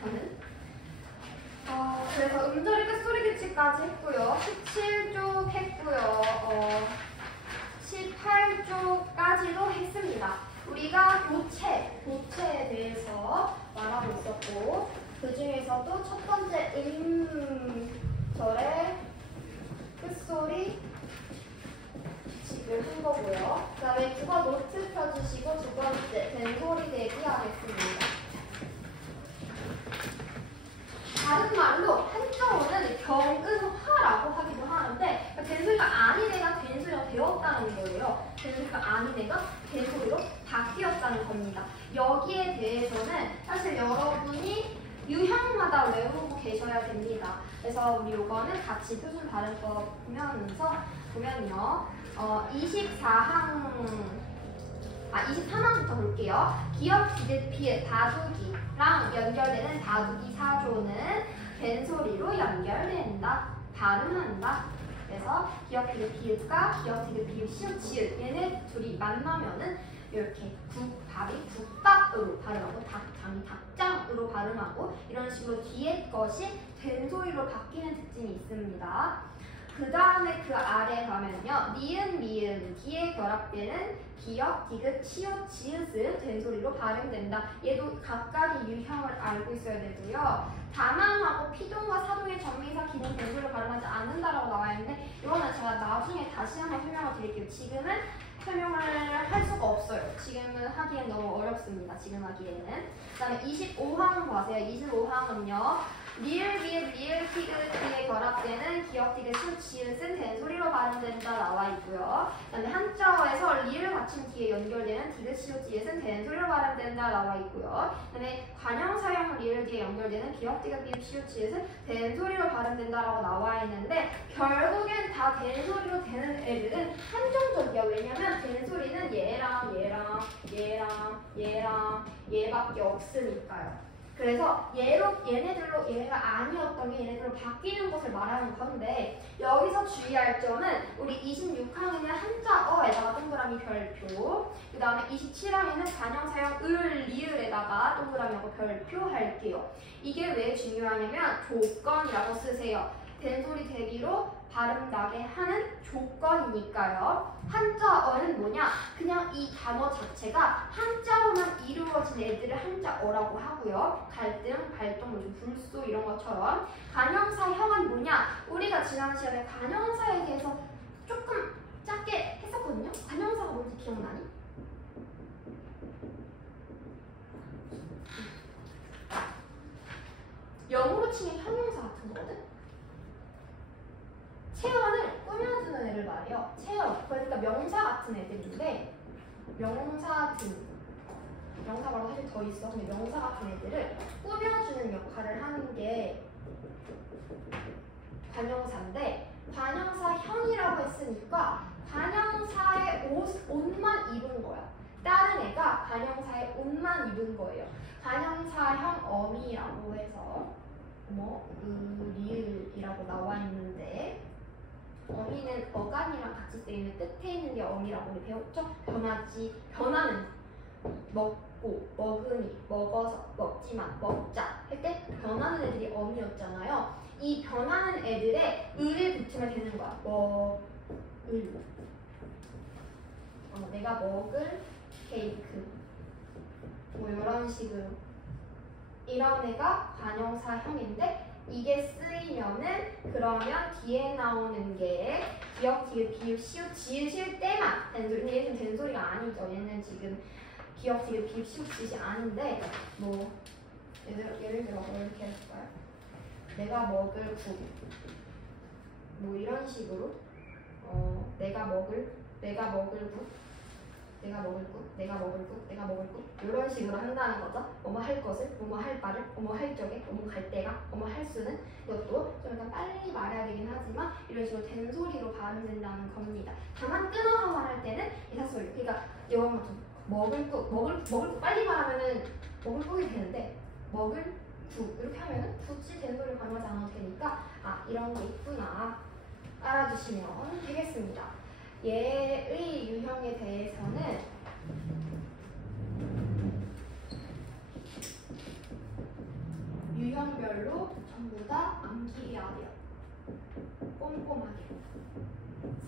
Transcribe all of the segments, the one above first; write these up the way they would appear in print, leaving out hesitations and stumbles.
저는. 그래서 음절이 끝소리 규칙까지 했고요. 17쪽 했고요. 18쪽까지도 했습니다. 우리가 교체에 대해서 말하고 있었고, 그 중에서도 첫 번째 음절의 끝소리 규칙을 한 거고요. 그 다음에 국어 노트 펴주시고 두 번째 된소리 대기 하겠습니다. 다른 말로 한자어는 경은화라고 하기도 하는데 된소리가 아닌 애가 된소리가 되었다는 거예요. 된소리가 아닌 애가 된소리로 바뀌었다는 겁니다. 여기에 대해서는 사실 여러분이 유형마다 외우고 계셔야 됩니다. 그래서 우리 요거는 같이 표준 발음법 보면요. 23항부터 볼게요. 기역, 디귿, 비읍, 다두기랑 연결되는 다두기 사조는 된소리로 연결된다. 발음한다. 그래서 기역, 디귿, 비읍과 기역, 디귿, 비읍, 시옷, 지읒 얘네 둘이 만나면은 이렇게 밥이 국밥으로 발음하고 닭장이 닭장으로 발음하고 이런 식으로 뒤에 것이 된소리로 바뀌는 특징이 있습니다. 그 다음에 그 아래 가면요. 니은, 미음, 기에 결합되는 기역, 디귿, 시옷, 지읒은 된소리로 발음된다. 얘도 각각의 유형을 알고 있어야 되고요. 다망하고 피동과 사동의 전미사 기본 된소리로 발음하지 않는다라고 나와 있는데 이거는 제가 나중에 다시 한번 설명을 드릴게요. 지금은 설명을 할 수가 없어요. 지금은 하기엔 너무 어렵습니다. 지금 하기에는. 그 다음에 25항 보세요. 25항은요. 리을, 비읍, 리을, 티귿에 결합되는 기역, 디귿, 시옷, 지읒은 된소리로 발음된다 나와 있고요. 그 다음에 한자어에서 리을 받침 뒤에 연결되는 디귿, 시옷, 지읒은 된소리로 발음된다 나와 있고요. 그 다음에 관형사형 리을 뒤에 연결되는 기역, 디귿, 비읍, 시옷, 지읒은 된소리로 발음된다라고 나와 있는데 결국엔 다 된소리로 되는 애들은 한정적이야. 왜냐면 된소리는 얘랑 얘밖에 없으니까요. 그래서 얘네들로 얘가 아니었던 게 얘네들로 바뀌는 것을 말하는 건데 여기서 주의할 점은 우리 26항에는 한자어에다가 동그라미 별표, 그 다음에 27항에는 관형사형 을, 리을에다가 동그라미하고 별표 할게요. 이게 왜 중요하냐면 조건이라고 쓰세요. 된소리 대기로 발음 나게 하는 조건이니까요. 한자어는 뭐냐? 그냥 이 단어 자체가 한자로만 이루어진 애들을 한자어라고 하고요. 갈등, 발동, 불소 이런 것처럼. 관형사형은 뭐냐? 우리가 지난 시간에 관형사에 대해서 조금 짧게 했었거든요. 관형사가 뭔지 기억나니? 영어로 치면 형용사 같은 거거든? 체험을 꾸며주는 애를 말해요. 체험. 그러니까 명사 같은 애들인데 명사 바로 사실 더 있어. 근데 명사 같은 애들을 꾸며주는 역할을 하는 게 관형사인데 관형사형이라고 했으니까 관형사의 옷만 입은 거야. 다른 애가 관형사의 옷만 입은 거예요. 관형사형 어미라고 해서 리을이라고 나와 있는데 어미는 어간이랑 같이 쓰이는 끝에 있는 게 어미라고 우리 배웠죠? 변하지, 변하는 먹고, 먹으니, 먹어서, 먹지만, 먹자 할 때 변하는 애들이 어미였잖아요. 이 변하는 애들에 을을 붙이면 되는 거야. 먹을 내가 먹을 케이크 이런 식으로 이런 애가 관형사형인데 이게 쓰이면은 그러면 뒤에 나오는 게 기역, 디귿, 비읍, 시옷, 지읒일 때만 된소리. 근데 얘는 된소리가 아니죠. 얘는 지금 기역, 디귿, 비읍, 시옷, 지읒이 아닌데 예를 들어 이렇게 해볼까요? 내가 먹을 국 이런 식으로 내가 먹을 국 이런 식으로 한다는 거죠. 뭐뭐 할 것을, 뭐뭐 할 바를, 뭐뭐 할 적에, 뭐뭐 갈 때가, 뭐뭐 할 수는 이것도 좀 약간 빨리 말해야 되긴 하지만 이런 식으로 된소리로 발음된다는 겁니다. 다만 끊어서 말할 때는 이사소리. 그러니까 이런 좀 먹을 국 빨리 말하면은 먹을 국이 되는데 먹을 국 이렇게 하면은 굳이 된소리를 발음하지 않아도 되니까 이런 게 있구나 알아주시면 되겠습니다. 얘의 유형에 대해서는 문형별로 전부 다 암기해야 돼요. 꼼꼼하게.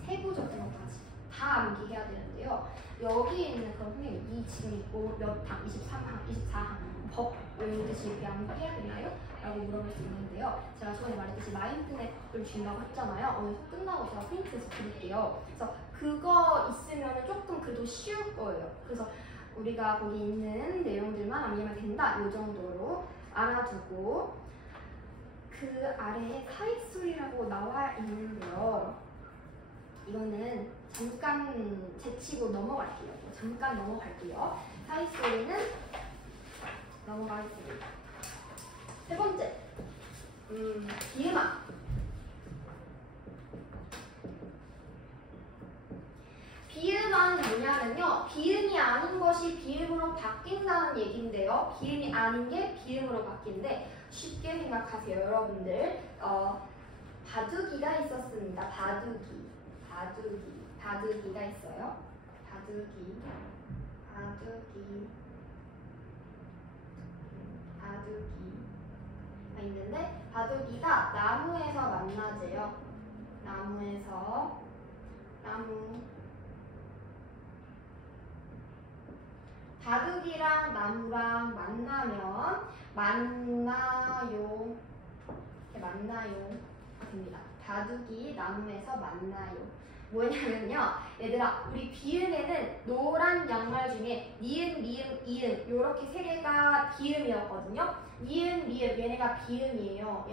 세부적인 것까지 다 암기해야 되는데요. 여기에 있는 그런 선생님, 이 지금 있고 몇 항, 23항, 24항 법 외우듯이 이렇게 암기해야 되나요? 라고 물어볼 수 있는데요. 제가 저번에 말했듯이 마인드맵을 준다고 했잖아요. 오늘 끝나고 제가 프린트해서 드릴게요. 그래서 그거 있으면 조금 그래도 쉬울 거예요. 그래서 우리가 거기 있는 내용들만 암기하면 된다. 이 정도로 알아두고 그 아래에 사익술이라고 나와 있는데요. 이거는 잠깐 제치고 넘어갈게요. 잠깐 넘어갈게요. 사익술은 넘어가겠습니다. 세 번째, 비음화. 비음화는 뭐냐면요. 비음이 아닌 것이 비음으로 바뀐다는 얘기인데요. 비음이 아닌 게 비음으로 바뀐데 쉽게 생각하세요. 여러분들 바둑이가 있었습니다. 바둑이가 있어요. 바둑이가 있는데 바둑이가 나무에서 만나재요. 나무 바둑이랑 나무랑 만나요 됩니다. 바둑이 나무에서 만나요. 뭐냐면요, 얘들아, 우리 비음에는 노란 양말 중에 니은, 미음, 이음 요렇게 세 개가 비음이었거든요. 니은, 미음 얘네가 비음이에요.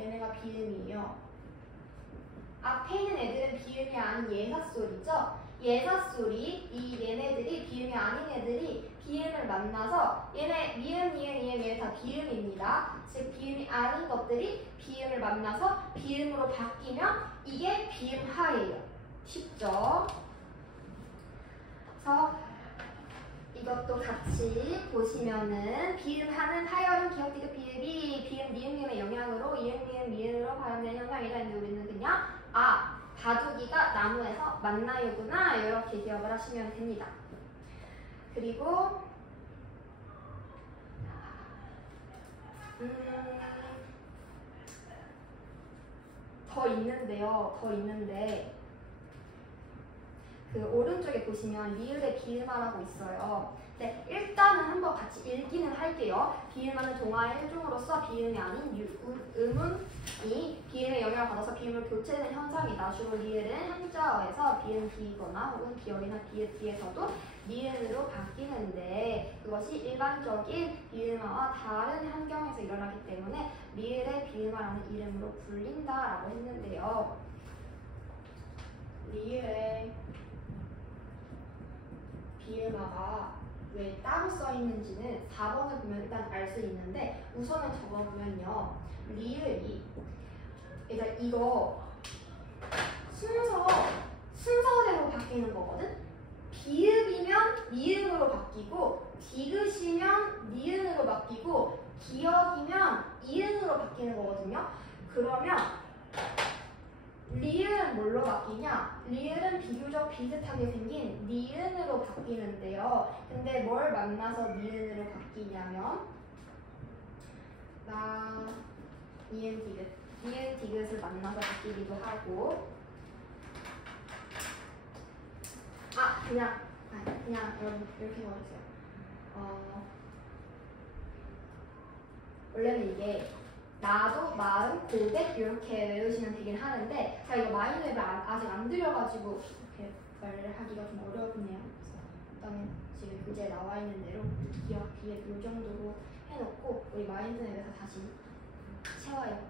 앞에 있는 애들은 비음이 아닌 예사소리죠. 예사소리, 얘네들이 비음이 아닌 애들이 비음을 만나서 얘네 미음, 니은, 이음 얘네 다 비음입니다. 즉 비음이 아닌 것들이 비음을 만나서 비음으로 바뀌면 이게 비음하예요. 쉽죠? 그래서 이것도 같이 보시면은 비음하는 하열은 기억, 디귿, 비읍이 비음, 니은, 미음의 영향으로 이응, 미음, 미음으로 발음되는 현상이다 했는데 우리는 그냥 바둑이가 나무에서 만나요구나 이렇게 기억을 하시면 됩니다. 그리고 더 있는데 그 오른쪽에 보시면 리을의 비음화라고 있어요. 네, 일단은 한번 같이 읽기는 할게요. 비음화는 동화의 일종으로서 비음이 아닌 음운이 비음의 영향을 받아서 비음으로 교체되는 현상이다. 주로 리을은 한자어에서 비음 비거나 혹은 비어리나 비읍 뒤에서도 니은으로 바뀌는데 그것이 일반적인 비음화와 다른 환경에서 일어나기 때문에 리을의 비음화라는 이름으로 불린다라고 했는데요. 리을의 비음화가 왜 따로 써 있는지는 4번을 보면 일단 알 수 있는데 우선은 적어보면요. 리을이 일단 이거 순서대로 바뀌는 거거든? 비읍이면 미음으로 바뀌고 디귿이면 니은으로 바뀌고 기역이면 이응으로 바뀌는 거거든요. 그러면 리을은 뭘로 바뀌냐? 리을은 비교적 비슷하게 생긴 니은으로 바뀌는데요. 근데 뭘 만나서 니은으로 바뀌냐면 니은 디귿을 만나서 바뀌기도 하고 그냥 여러분 이렇게 적어주세요. 원래는 이게 나도, 마음, 고백 이렇게 외우시면 되긴 하는데 제가 이거 마인드맵을 아직 안 들여가지고 이렇게 말을 하기가 좀 어렵네요. 일단은 지금 교재에 나와 있는 대로 기억, 비읍 이 정도로 해놓고 우리 마인드맵에서 다시 채워요.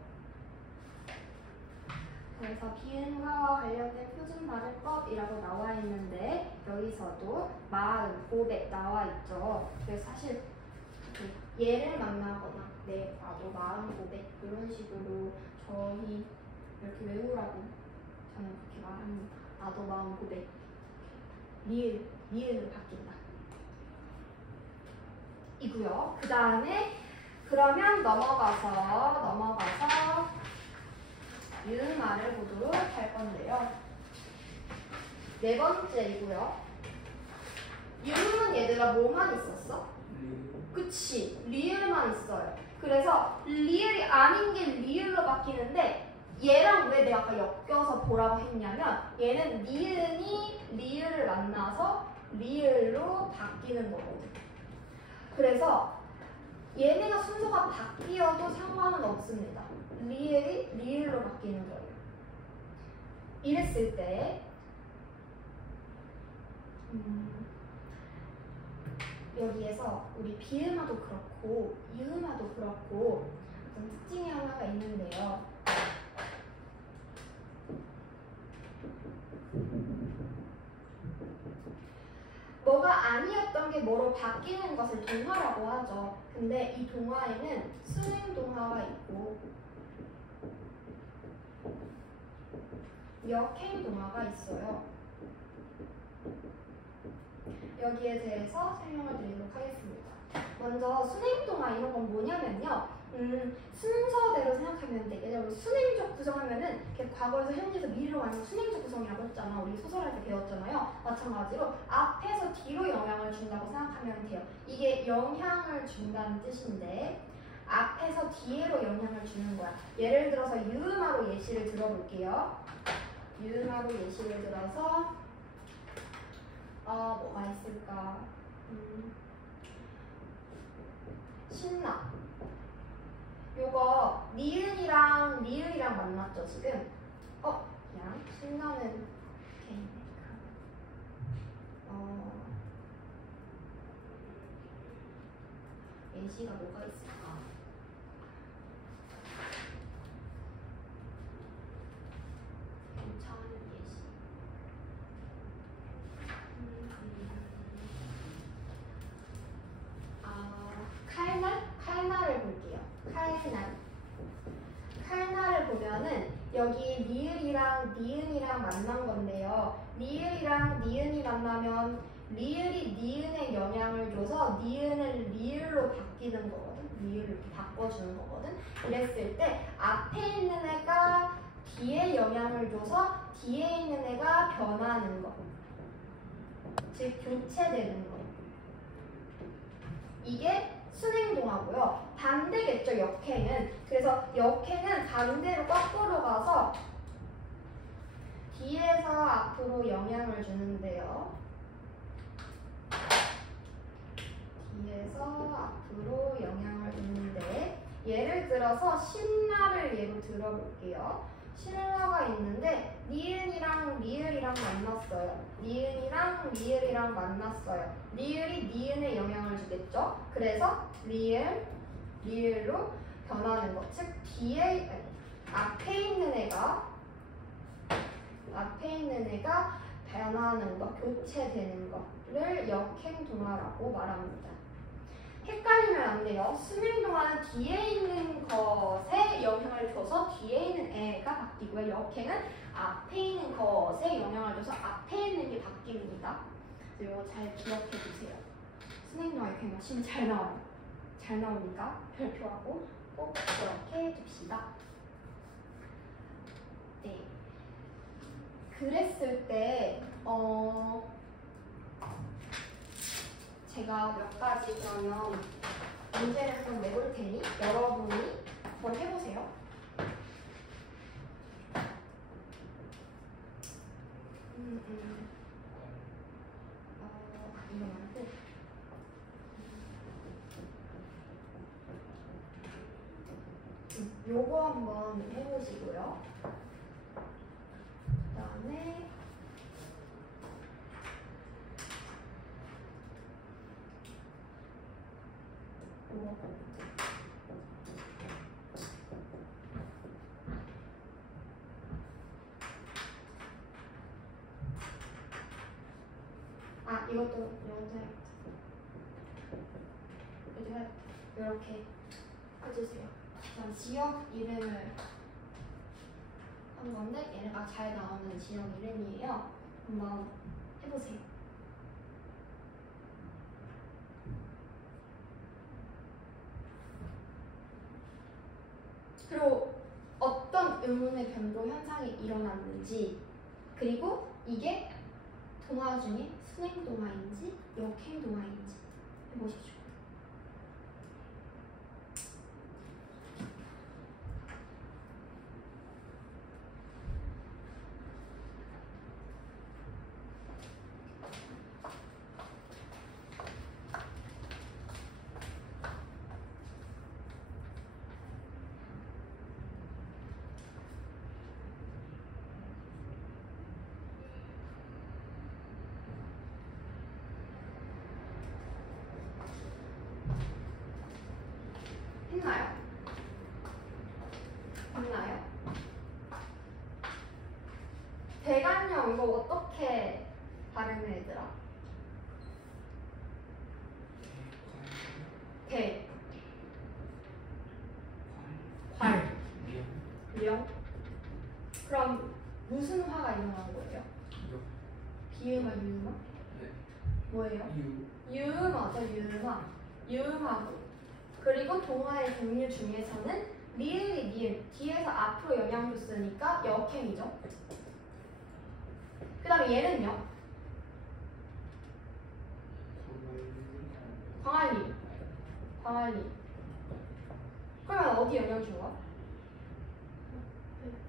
그래서 비음화와 관련된 표준발음법이라고 나와 있는데 여기서도 마음, 고백 나와 있죠. 그래서 사실 얘를 만나거나 나도, 마음, 고백 이런 식으로 저희 이렇게 외우라고 저는 그렇게 말합니다. 나도, 마음, 고백 리을로 바뀐다 이고요. 그 다음에 그러면 넘어가서 유음화를 보도록 할 건데요. 네 번째이고요. 유음은 얘들아 뭐만 있었어? 그치, 리을만 있어요. 그래서 리을이 아닌 얘랑 왜 내가 아까 엮여서 보라고 했냐면 얘는 니은이 리을을 만나서 리을로 바뀌는 거거든. 그래서 얘네가 순서가 바뀌어도 상관은 없습니다. 리을이 리을로 바뀌는 거예요. 이랬을 때 여기에서 우리 비음화도 그렇고 이음화도 그렇고 어떤 특징이 하나가 있는데요. 뭐가 아니었던 게 뭐로 바뀌는 것을 동화라고 하죠. 근데 이 동화에는 순행동화가 있고 역행동화가 있어요. 여기에 대해서 설명을 드리도록 하겠습니다. 먼저 순행동화 이런 건 뭐냐면요. 순서대로 생각하면 돼. 예를 들어 순행적 구성하면은 과거에서 현재에서 미래로 가는 순행적 구성이라고 했잖아. 우리 소설할 때 배웠잖아요. 마찬가지로 앞에서 뒤로 영향을 준다고 생각하면 돼요. 이게 영향을 준다는 뜻인데 앞에서 뒤로 영향을 주는 거야. 예를 들어서 유음화로 예시를 들어볼게요. 유음화로 예시를 들어서 뭐가 있을까? 신나. 요거 니은이랑 리을이랑 만났죠 지금? 그냥 신나는 예시가 뭐가 있을까? 괜찮은 예시. 칼날을 볼게요. 칼날을 보면은 여기 리을이랑 니은이랑 만난 건데요. 리을이랑 니은이 만나면 리을이 니은에 영향을 줘서 니은을 리을로 바뀌는 거거든. 리을을 이렇게 바꿔주는 거거든. 이랬을 때 앞에 있는 애가 뒤에 영향을 줘서 뒤에 있는 애가 변하는 거. 즉 교체되는 거. 이게 순행동화고요. 반대겠죠, 역행은. 그래서 역행은 반대로 거꾸로 가서 뒤에서 앞으로 영향을 주는데요. 뒤에서 앞으로 영향을 주는데 예를 들어서 신라를 예로 들어볼게요. 신라가 있는데 니은이랑 리을이랑 만났어요. 니은이랑 리을이랑 만났어요. 리을이 니은에 영향을 주겠죠. 그래서 리을로 변하는 것. 즉 앞에 있는 애가 변하는 것, 교체되는 것을 역행동화라고 말합니다. 헷갈리면 안 돼요. 순행동화는 뒤에 있는 것에 영향을 줘서 뒤에 있는 애가 바뀌고요. 역행은 앞에 있는 것에 영향을 줘서 앞에 있는 게 바뀝니다. 이거 잘 기억해 주세요. 순행동화 역행 시험 잘 나와요. 잘 나오니까 별표하고 꼭 그렇게 해줍시다. 네. 그랬을 때 제가 몇 가지 그러면 문제를 한번 내볼 테니 여러분이 한번 해보세요. 이거 말고 요거 한번 해보시고요. 그 다음에 이것도 이렇게 해주세요. 전 지역 이름을 한 건데 얘네가 잘 나오는 지역 이름이에요. 한번 해보세요. 그리고 어떤 의문의 변도 현상이 일어났는지, 그리고 이게 동화 중에 순행동화인지 역행동화인지 해보시죠. 그럼 이거 어떻게 발음해 얘들아? 대 괄 령. 그럼 무슨 화가 일어나는 거예요? 비음화 유음화? 뭐예요? 유음화죠. 유음하고 그리고 동화의 종류 중에서는 리을이 니은 뒤에서 앞으로 영향 줬으니까 역행이죠. 그 다음에 얘는요? 광안리. 그러면 어디 영향 준 거야?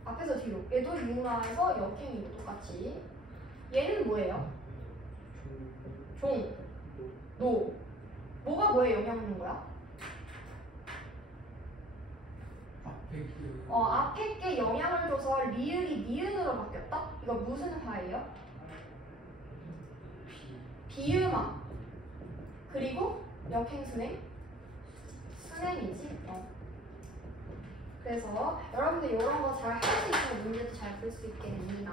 앞에서 뒤로. 얘도 유음화에서 역행이고 똑같이. 얘는 뭐예요? 종, 노. 뭐가 뭐에 영향 준 거야? 앞에 게 영향을 줘서 리을이 니은으로 바뀌었다? 이거 무슨 화예요? 비음화. 그리고 역행순행? 순행이지? 그래서 여러분들 이런 거 잘 할 수 있으면 문제도 잘 풀 수 있게 됩니다.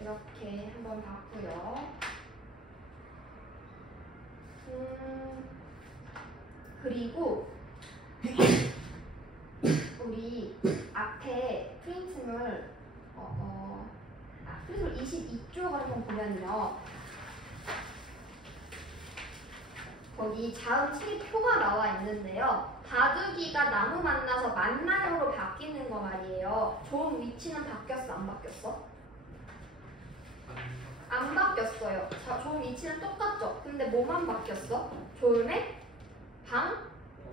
이렇게 한번 봤고요. 그리고 우리 앞에 프린트물 프린트물 22쪽 한번 보면요. 거기 자음 체계표가 나와 있는데요. 바둑이가 나무 만나서 만나요로 바뀌는 거 말이에요. 좋은 위치는 바뀌었어? 안 바뀌었어? 안 바뀌었어요. 좋은 위치는 똑같죠? 근데 뭐만 바뀌었어? 조음의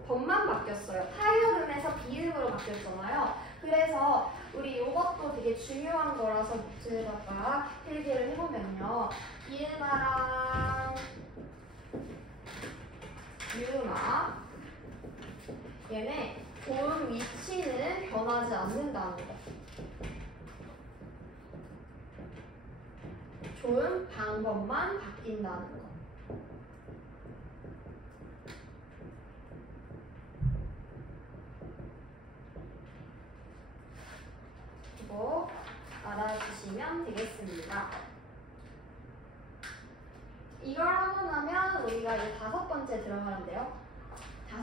범만 바뀌었어요. 타이어름에서 비음으로 바뀌었잖아요. 그래서 우리 이것도 되게 중요한 거라서 노트에다가 필기를 해보면요. 비음화랑 유음화 얘네 조음 위치는 변하지 않는다는 거. 조음 방법만 바뀐다는 거. 이거 알아주시면 되겠습니다. 이걸 하고 나면 우리가 이제 5번째 들어가는데요.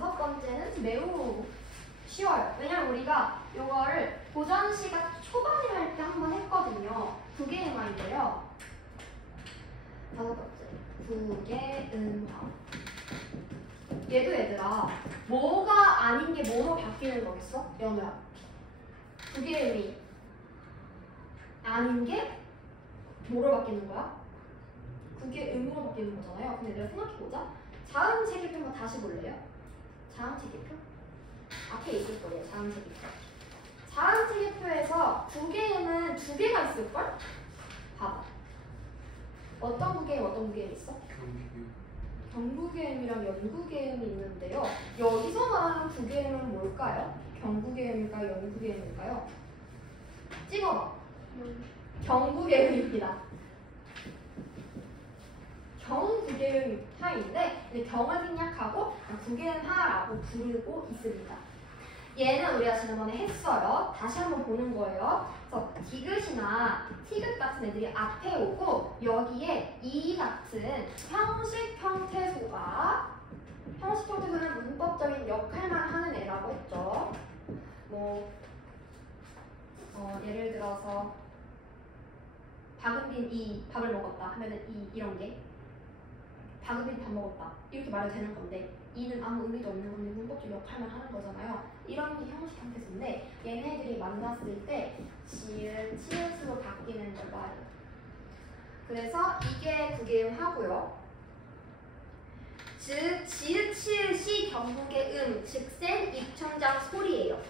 5번째는 매우 쉬워요. 왜냐면 우리가 이거를 고전 시각 초반에 할 때 한번 했거든요. 구개음화인데요. 5번째 구개음화. 얘도 얘들아 뭐가 아닌 게 뭐로 바뀌는 거겠어? 연우야. 구개음이 아닌 게 뭐로 바뀌는 거야? 구개음으로 바뀌는 거잖아요. 근데 내가 생각해보자. 자음 체계표 한번 다시 볼래요? 자음 체계표? 앞에 있을 거예요. 자음 체계표. 자음 체계표에서 구개음은 2개가 있을걸? 봐봐. 어떤 구개음 어떤 구개음 있어? 경구개음이랑 연구개음이 있는데요. 여기서 말하는 구개음은 뭘까요? 경구개음일까요? 연구개음일까요? 찍어봐. 경구개음입니다. 경구개음 하인데 경을 생략하고 구개음하라고 부르고 있습니다. 얘는 우리가 지난번에 했어요. 다시 한번 보는 거예요. 그래서 디귿이나 티귿 같은 애들이 앞에 오고 여기에 이 같은 형식 형태소가 형식 형태소는 문법적인 역할만 하는 애라고 했죠. 예를 들어서 박은빈 이 밥을 먹었다 하면은 이런 게 박은빈 밥 먹었다 이렇게 말해도 되는 건데 이는 아무 의미도 없는 건데 문법적 역할만 하는 거잖아요. 이런 게 형식 형태소인데 얘네들이 만났을 때 지읒, 치읒으로 바뀌는 거예요. 그래서 이게 구개음 하고요. 즉 지읒, 치읒이 경국의 즉센 입천장 소리예요.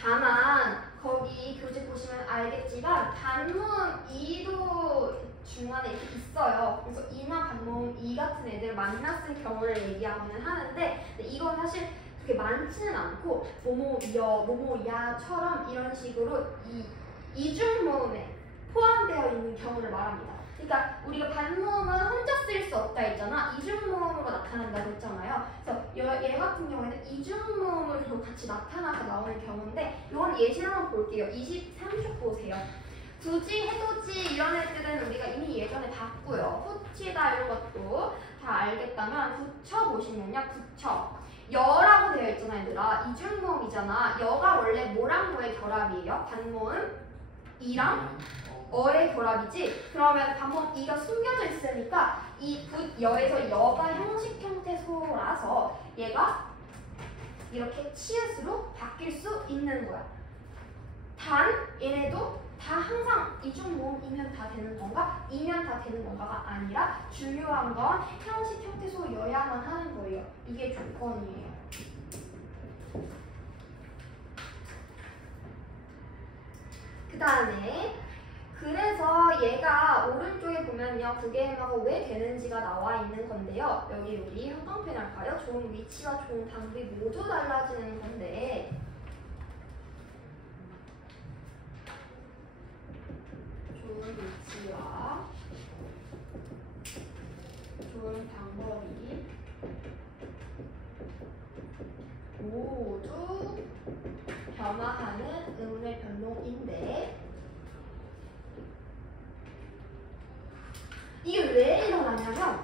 다만 거기 교재 보시면 알겠지만 반모음 이도 중간에 이렇게 있어요. 그래서 이나 반모음 이 같은 애들 만났을 경우를 얘기하고는 하는데 이건 사실 그렇게 많지는 않고 모모여, 모모야처럼 이런 식으로 이중모음에 포함되어 있는 경우를 말합니다. 그러니까 우리가 반모음은 혼자 쓸 수 없다 했잖아. 이중모음으로 나타난다고 했잖아요. 그래서 얘 같은 경우에는 이중모음으로 같이 나타나서 나오는 경우인데 이건 예시를 한번 볼게요. 23쪽 보세요. 두지, 해도지 이런 애들은 우리가 이미 예전에 봤고요. 붙이다 이런 것도 다 알겠다면 붙여보시면요. 붙여. 여라고 되어 있잖아 얘들아. 이중모음이잖아. 여가 원래 뭐랑 뭐의 결합이에요? 반모음 이랑 어의 결합이지. 그러면 반모음 이가 숨겨져 있으니까 이 붙여에서 여가 형식 형태 소라서 얘가 이렇게 치읓으로 바뀔 수 있는 거야. 단 얘네도 다 항상 이중모음이면 다 되는 건가? 이면 다 되는 건가가 아니라 중요한 건 형식 형태소여야만 하는 거예요. 이게 조건이에요. 그 다음에 그래서 얘가 오른쪽에 보면요. 부계음하고 왜 되는지가 나와 있는 건데요. 여기 우리 형광펜 할까요? 좋은 위치와 좋은 방법이 모두 달라지는 건데 좋은 위치와 좋은 방법이 모두 변화하는 의문의 변동인데 이게 왜 일어나냐면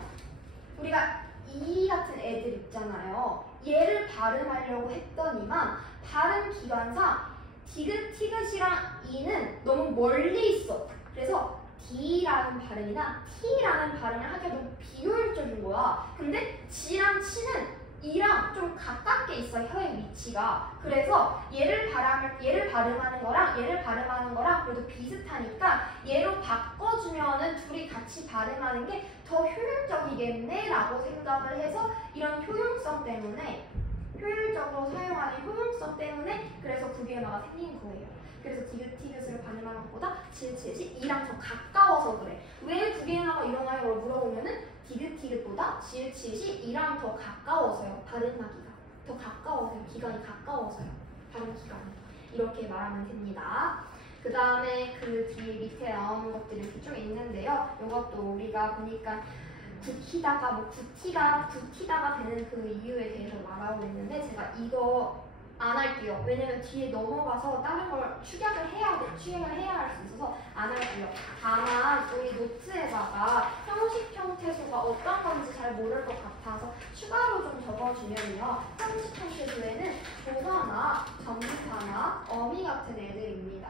우리가 이 같은 애들 있잖아요. 얘를 발음하려고 했더니만 발음 기관상 디귿, 티귿이랑 이는 너무 멀리 있어. 그래서 D라는 발음이나 T라는 발음을 하기가 너무 비효율적인 거야. 근데 G랑 치는 이랑 좀 가깝게 있어, 혀의 위치가. 그래서 얘를 발음하는 거랑 그래도 비슷하니까 얘로 바꿔주면은 둘이 같이 발음하는 게 더 효율적이겠네 라고 생각을 해서 이런 효용성 때문에 효율적으로 사용하는 효용성 때문에 그래서 부계음화가 생긴 거예요. 그래서 디귿티귿을 발음하는 것보다 지읒이 이랑 더 가까워서 그래. 왜 부계음화가 일어나요? 라고 물어보면은 디귿티귿보다 지읒이 이랑 더 가까워서요. 발음하기가 더 가까워서요. 기간이 가까워서요. 발음 기간이 이렇게 말하면 됩니다. 그 다음에 그 뒤에 밑에 나오는 것들이 좀 있는데요. 이것도 우리가 보니까 굳히다가 굳히다가 되는 그 이유에 대해서 말하고 있는데 제가 이거 안 할게요. 왜냐면 뒤에 넘어가서 다른 걸 추격을 해야 할 수 있어서 안 할게요. 다만 우리 노트에다가 형식 형태소가 어떤 건지 잘 모를 것 같아서 추가로 좀 적어주면요. 형식 형태소에는 조사나 전미사나 어미 같은 애들입니다.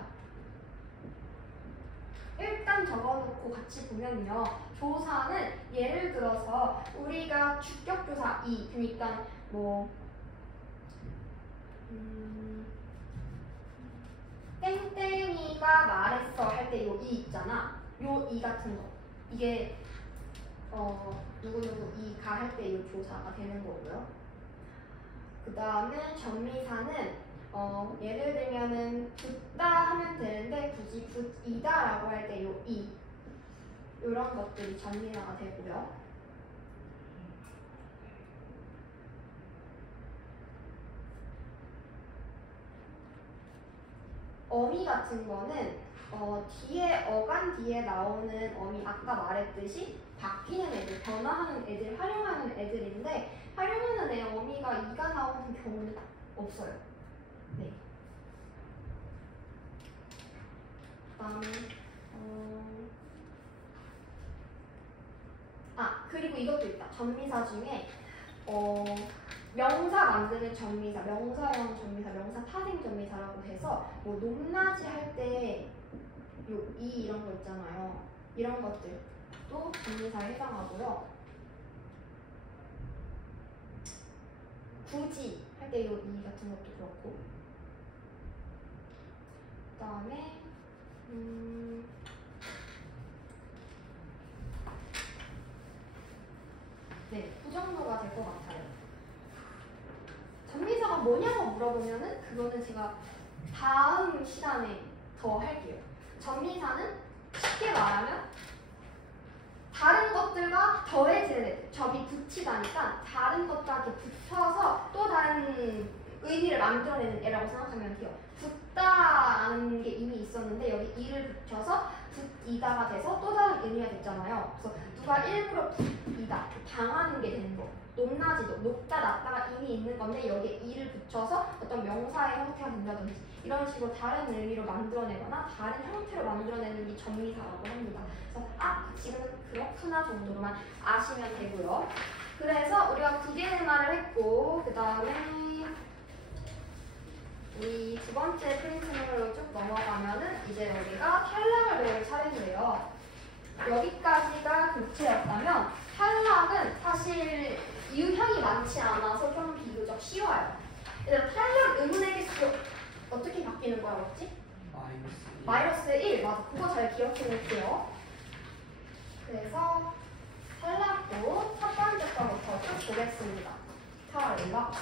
일단 적어놓고 같이 보면요. 조사는 예를 들어서 우리가 주격조사 그러니까 뭐 땡땡이가 말했어 할 때 요 이 있잖아. 요 이 같은 거. 이게 누구누구 이가 할 때 요 조사가 되는 거고요. 그 다음에 전미사는 예를 들면은 붙다 하면 되는데 굳이 붙이다 라고 할 때 요 이 요런 것들이 전미사가 되고요. 어미 같은 거는 뒤에 어간 뒤에 나오는 어미 아까 말했듯이 바뀌는 애들, 변화하는 애들, 활용하는 애들인데 활용하는 애 어미가 이가 나오는 경우는 없어요. 네. 그다음에 그리고 이것도 있다. 전미사 중에 명사 만드는 전미사, 명사형 전미사, 명사 파생 전미사라고 해서 뭐 높낮이 할 때 요 이 이런 거 있잖아요. 이런 것들도 전미사에 해당하고요. 굳이 할 때 요 이 같은 것도 그렇고. 그다음에 네, 그 정도가 될 것 같아요. 전미사가 뭐냐고 물어보면은 그거는 제가 다음 시간에 더 할게요. 전미사는 쉽게 말하면 다른 것들과 더해지는 애들, 접이 붙이다니까 다른 것과 이렇게 붙어서 또 다른 의미를 만들어내는 애라고 생각하면 돼요. 붙다라는 게 이미 있었는데 여기 이를 붙여서 붙이다가 돼서 또 다른 의미가 됐잖아요. 그래서 누가 일부러 붙이다, 당하는 게 되는 거. 높낮이도 높다 낮다가 이미 있는 건데 여기에 이를 붙여서 어떤 명사의 형태가 된다든지 이런 식으로 다른 의미로 만들어내거나 다른 형태로 만들어내는 게 전미사라고 합니다. 그래서 지금은 그렇구나 정도로만 아시면 되고요. 그래서 우리가 두 개의 말을 했고 그 다음에 우리 두 번째 프린트물로 쭉 넘어가면은 이제 우리가 탈락을 배울 차례인데요. 여기까지가 교체였다면 탈락은 사실 유형이 많지 않아서 좀 비교적 쉬워요. 얘들아 탈락 의문의 개수 어떻게 바뀌는 거야 맞지? 마이너스 1 맞아. 그거 잘 기억해 놓을게요. 그래서 탈락도 첫 번째 거부터 쭉 보겠습니다. 탈락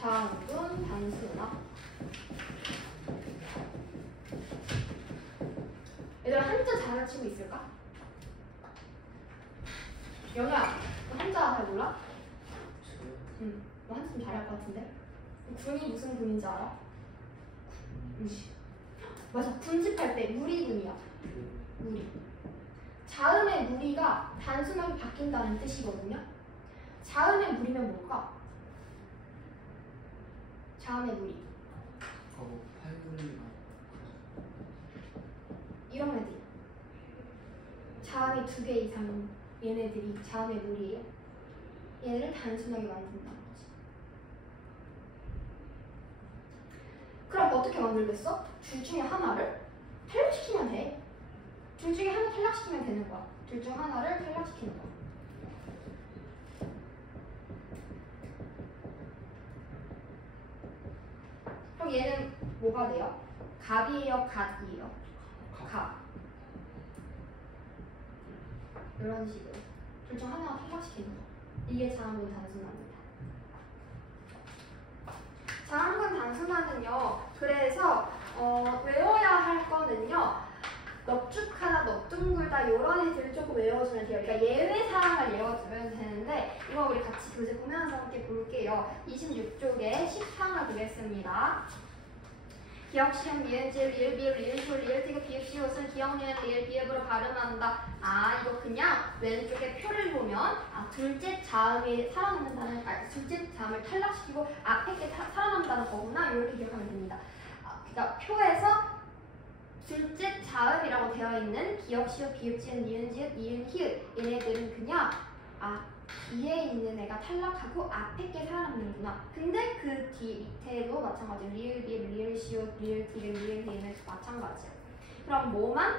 장분 단순화. 얘들아 한자 잘 치고 있을까? 연우야 너 한자 잘 몰라? 응. 너 한자 좀 잘할 것 같은데? 군이 무슨 군인지 알아? 맞아. 군집할 때 무리군이야. 무리. 자음의 무리가 단순하게 바뀐다는 뜻이거든요. 자음의 무리면 뭘까? 자음의 무리. 이런 애들. 자음이 2개 이상 얘네들이 자음의 무리예요. 얘를 단순하게 만든다는 거지. 그럼 어떻게 만들겠어? 둘 중에 하나를 탈락시키면 돼. 둘 중에 하나 탈락시키면 되는 거야. 둘 중 하나를 탈락시키는 거야. 그럼 얘는 뭐가 돼요? 갑이에요? 갓이에요? 갑. 이런 식으로 둘 중 하나가 탈락시키는 거. 이게 자음근 단순화입니다. 자음근 단순화는요. 그래서 외워야 할 거는요. 넙죽하다, 넙둥굴다 이런 애들을 조금 외워주면 돼요. 그러니까 예외 사항을 외워주면 되는데 이거 우리 같이 교재 보면서 함께 볼게요. 26쪽에 10항을 보겠습니다. 기억, 시험, 미은, 질, 리을, 비읍, 리을, 술, 리을, 티귿, 비읍, 시옷을 기억, 니은, 리을, 비읍으로 발음한다. 이거 그냥 왼쪽에 표를 보면 둘째 자음이 살아남는다는 둘째 자음을 탈락시키고 앞에 게 살아남는다는 거구나 이렇게 기억하면 됩니다. 그러니까 표에서 둘째 자음이라고 되어 있는 기억, 시옷, 비읍, 지은, 니은, 지읒, 이은, 히읗 얘네들은 그냥 뒤에 있는 애가 탈락하고 앞에 게 살아남는구나. 근데 그 뒤 밑에도 마찬가지로 리을, 비읍, 리을, 시옷, 리을, 디귿, 리을, 히읗은 마찬가지야. 그럼 뭐만?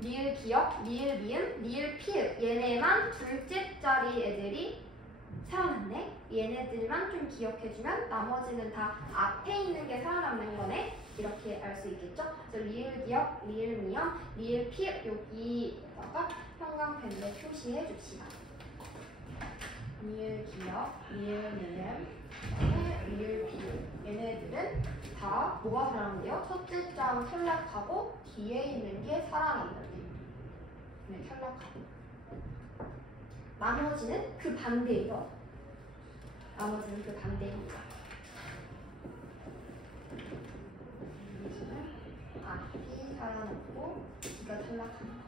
리을, 기억, 리을, 미음, 리을, 피읍 얘네만 둘째 자리 애들이 살아남네. 얘네들만 좀 기억해주면 나머지는 다 앞에 있는 게 살아남는 거네. 이렇게 알 수 있겠죠? 그래서 리을, 기억, 리을, 미음, 리을, 피읍 여기다가 형광펜으로 표시해 줍시다. 리을, 기억, 리을, 미음, 리을, 피읍 얘네들은 다 뭐가 살아남대요? 첫째 자음 탈락하고 뒤에 있는 게 살아남는데. 네, 탈락하고. 나머지는 그 반대예요. 나머지는 그 반대입니다. 앞이 살아남고 뒤가 탈락합니다.